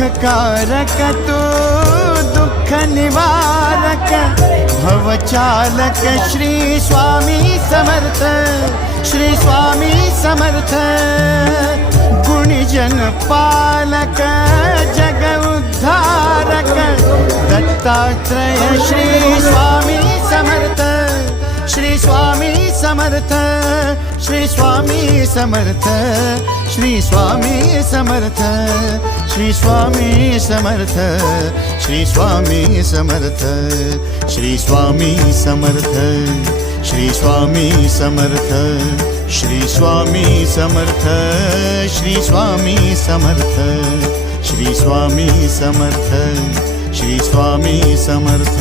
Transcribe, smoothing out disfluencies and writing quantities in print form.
सुखकारक तू दुःख निवारक भवचालक श्री स्वामी समर्थ श्री स्वामी समर्थ गुणीजन पालक जग उद्धारक दत्तात्रेय श्री स्वामी समर्थ श्री स्वामी समर्थ श्री स्वामी समर्थ श्री स्वामी समर्थ श्री स्वामी समर्थ श्री स्वामी समर्थ श्री स्वामी समर्थ श्री स्वामी समर्थ श्री स्वामी समर्थ श्री स्वामी समर्थ श्री स्वामी समर्थ श्री स्वामी समर्थ